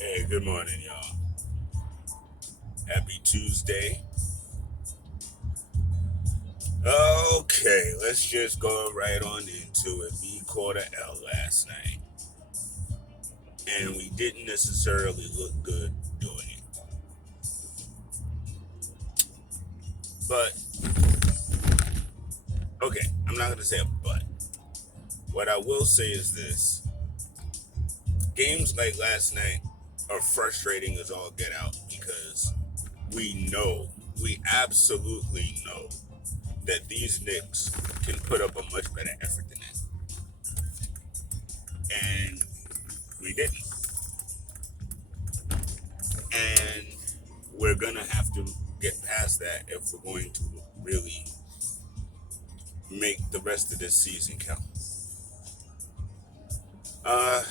Hey, good morning, y'all. Happy Tuesday. Okay, let's just go right on into it. We caught a L last night, and we didn't necessarily look good doing it. But, okay, I'm not going to say a but. What I will say is this: games like last night are frustrating as all get out because we absolutely know that these Knicks can put up a much better effort than that. And we didn't. And we're gonna have to get past that if we're going to really make the rest of this season count. Uh,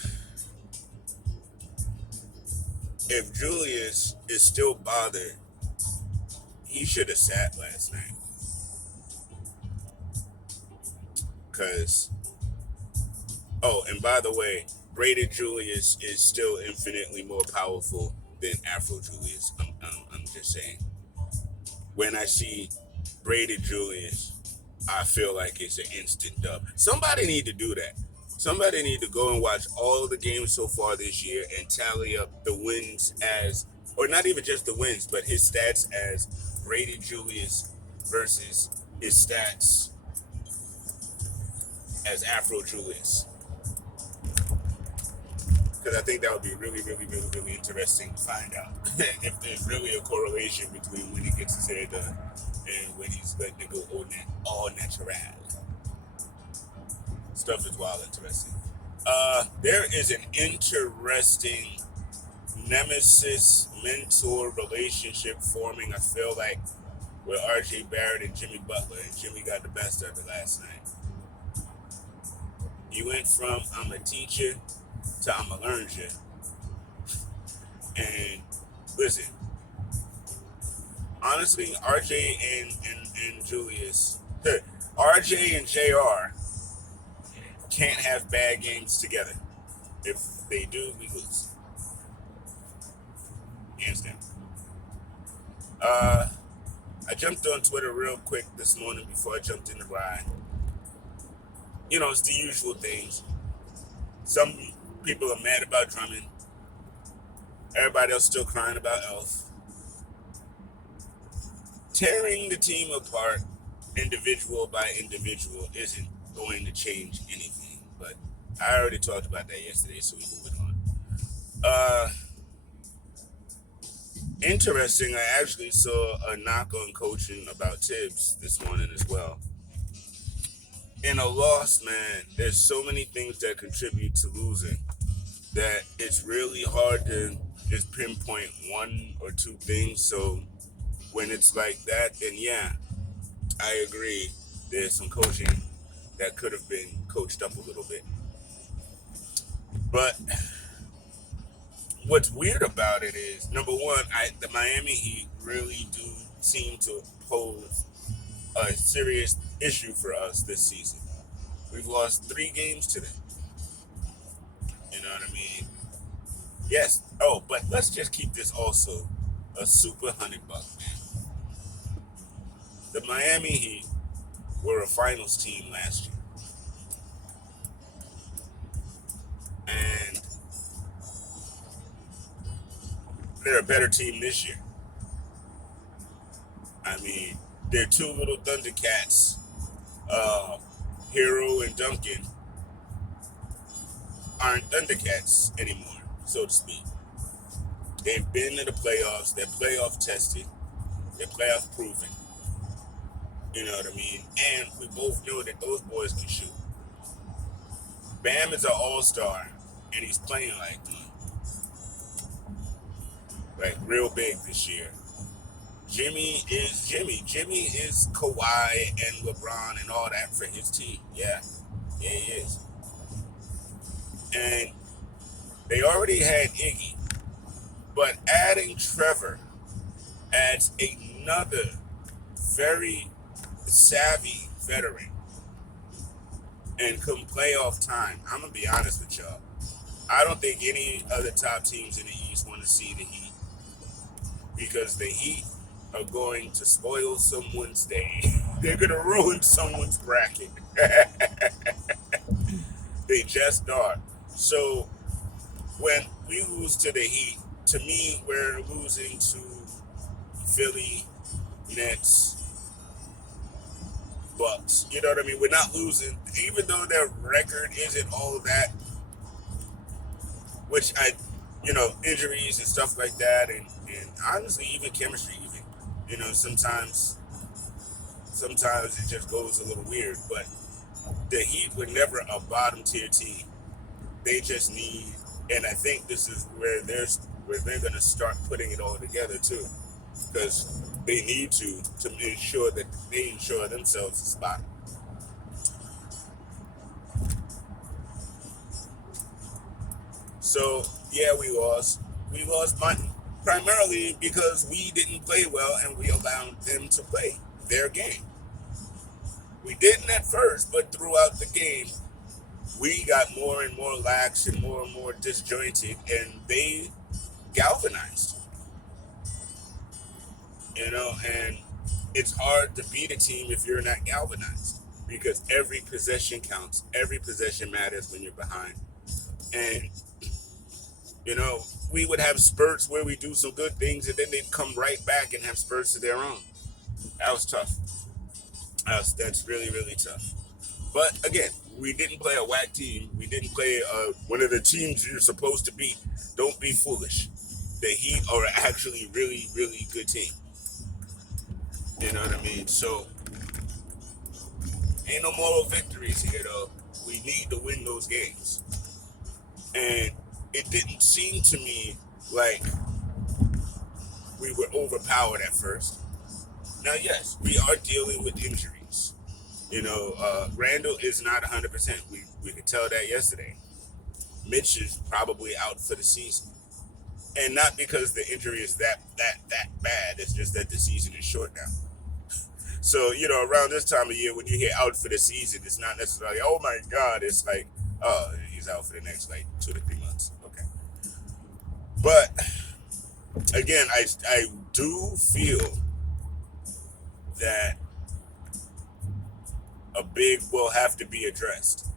if Julius is still bothered, he should have sat last night. Cause and by the way, Braided Julius is still infinitely more powerful than Afro Julius. I'm just saying. When I see Braided Julius, I feel like it's an instant dub. Somebody need to do that. Somebody need to go and watch all the games so far this year and tally up the wins as, or not even just the wins, but his stats as Braided Julius versus his stats as Afro Julius. Because I think that would be really, really, really, really interesting to find out if there's really a correlation between when he gets his hair done and when he's letting it go all natural. Stuff is wild interesting. There is an interesting nemesis mentor relationship forming, I feel like, with RJ Barrett and Jimmy Butler, and Jimmy got the best of it last night. He went from I'm a teacher to I'm a learner. And listen, honestly, RJ and Julius, RJ and JR can't have bad games together. If they do, we lose. Hands down. I jumped on Twitter real quick this morning before I jumped in the ride. You know, it's the usual things. Some people are mad about Drummond. Everybody else still crying about Elf. Tearing the team apart, individual by individual, isn't going to change anything. But I already talked about that yesterday, so we moving on. Interesting, I actually saw a knock on coaching about Tibbs this morning as well. In a loss, man, there's so many things that contribute to losing that it's really hard to just pinpoint one or two things. So when it's like that, then yeah, I agree. There's some coaching that could have been coached up a little bit. But what's weird about it is, number one, the Miami Heat really do seem to pose a serious issue for us this season. We've lost 3 games to them. You know what I mean? Yes. Oh, but let's just keep this also a super $100, man. The Miami Heat were a finals team last year. And they're a better team this year. I mean, their 2 little Thundercats, Hero and Duncan, aren't Thundercats anymore, so to speak. They've been in the playoffs. They're playoff tested. They're playoff proven. You know what I mean? And we both know that those boys can shoot. Bam is an all-star, and he's playing like real big this year. Jimmy is Jimmy. Jimmy is Kawhi and LeBron and all that for his team. Yeah, he is. And they already had Iggy, but adding Trevor adds another very savvy veteran. And come playoff time, I'm gonna be honest with y'all. I don't think any other top teams in the East want to see the Heat because the Heat are going to spoil someone's day. They're going to ruin someone's bracket. They just are. So when we lose to the Heat, to me, we're losing to Philly, Nets, Bucks. You know what I mean? We're not losing, even though their record isn't all that, which injuries and stuff like that, and honestly, even chemistry, sometimes it just goes a little weird. But the Heat were never a bottom tier team. They just need, and I think this is where they're going to start putting it all together too, because they need to ensure that they ensure themselves a spot. So yeah, we lost. We lost primarily because we didn't play well and we allowed them to play their game. We didn't at first, but throughout the game, we got more and more lax and more disjointed, and they galvanized. And it's hard to beat a team if you're not galvanized because every possession counts. Every possession matters when you're behind. And, we would have spurts where we do some good things and then they'd come right back and have spurts of their own. That was tough. That's really, really tough. But again, we didn't play a whack team. We didn't play one of the teams you're supposed to beat. Don't be foolish. The Heat are actually really, really good team. You know what I mean? So, ain't no moral victories here, though. We need to win those games. And it didn't seem to me like we were overpowered at first. Now, yes, we are dealing with injuries. Randall is not 100%. We could tell that yesterday. Mitch is probably out for the season. And not because the injury is that bad. It's just that the season is short now. So, around this time of year, when you hear out for the season, it's not necessarily, oh my God, it's like, oh, he's out for the next 2 to 3 months. Okay. But again, I do feel that a big will have to be addressed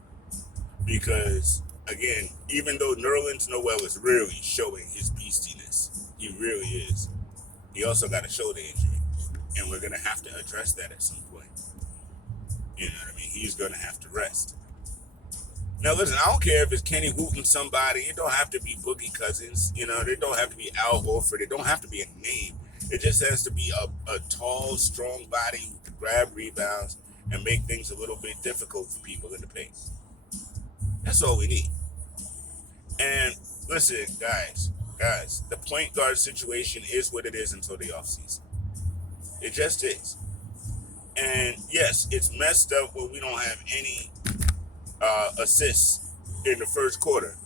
because, again, even though Nerlens Noel is really showing his beastiness, he really is, he also got a shoulder injury. And we're going to have to address that at some point. You know what I mean? He's going to have to rest. Now, listen, I don't care if it's Kenny Wooten somebody. It don't have to be Boogie Cousins. They don't have to be Al Horford. It don't have to be a name. It just has to be a tall, strong body who can grab rebounds and make things a little bit difficult for people in the paint. That's all we need. And listen, guys, the point guard situation is what it is until the offseason. It just is. And yes, it's messed up when we don't have any assists in the first quarter.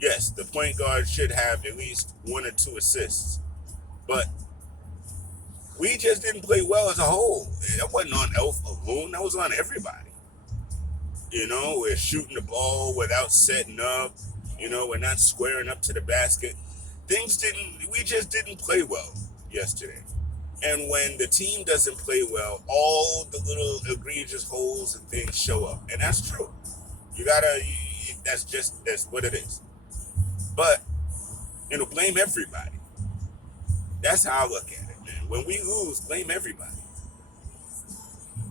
Yes, the point guard should have at least 1 or 2 assists. But we just didn't play well as a whole. That wasn't on Elf alone. That was on everybody. We're shooting the ball without setting up. We're not squaring up to the basket. We just didn't play well yesterday. And when the team doesn't play well, all the little egregious holes and things show up. And that's true. That's what it is. But, blame everybody. That's how I look at it, man. When we lose, blame everybody.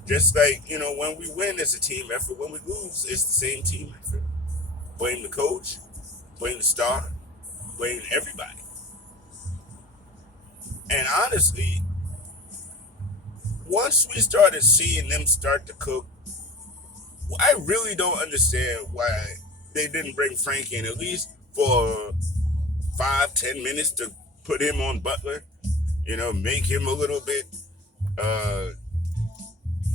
Just like, when we win, it's a team effort. When we lose, it's the same team effort. Blame the coach, blame the star, blame everybody. And honestly, once we started seeing them start to cook, I really don't understand why they didn't bring Frank in at least for 5-10 minutes to put him on Butler, make him a little bit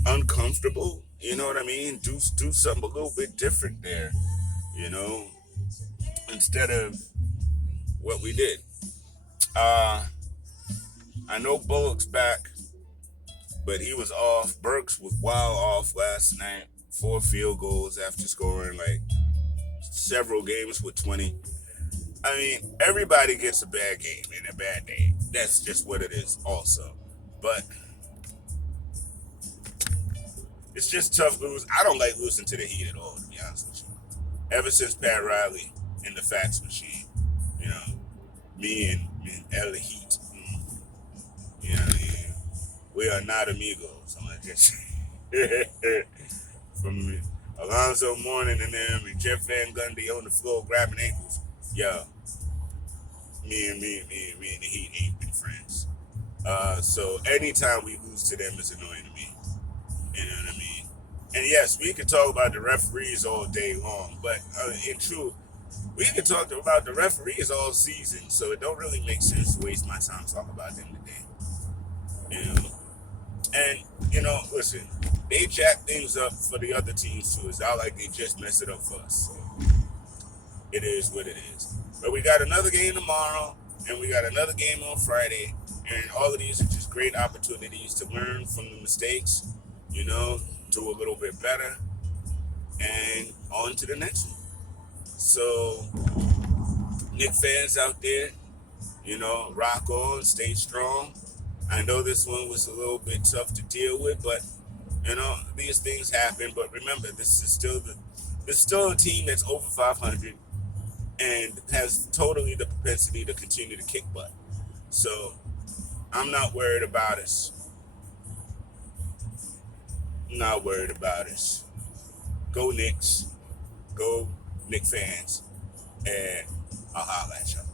uncomfortable. You know what I mean? Do something a little bit different there, instead of what we did. I know Bullock's back, but he was off. Burks was wild off last night. 4 field goals after scoring several games with 20. I mean, everybody gets a bad game and a bad day. That's just what it is, also. But it's just tough lose. I don't like losing to the Heat at all, to be honest with you. Ever since Pat Riley and the fax machine, you know, me and El Heat, you know, we are not amigos. I'm just from Alonzo Mourning and them and Jeff Van Gundy on the floor grabbing ankles. Yo, me and the Heat ain't been friends. So anytime we lose to them is annoying to me. You know what I mean? And yes, we could talk about the referees all day long, but in truth, we could talk about the referees all season. So it don't really make sense to waste my time talking about them today. You know? And, listen, they jack things up for the other teams too. It's not like they just mess it up for us. So it is what it is. But we got another game tomorrow, and we got another game on Friday. And all of these are just great opportunities to learn from the mistakes, do a little bit better, and on to the next one. So, Knicks fans out there, rock on, stay strong. I know this one was a little bit tough to deal with, but these things happen. But remember, this is still a team that's over 500 and has totally the propensity to continue to kick butt. So I'm not worried about us. Not worried about us. Go Knicks. Go Knicks fans. And I'll holler at y'all.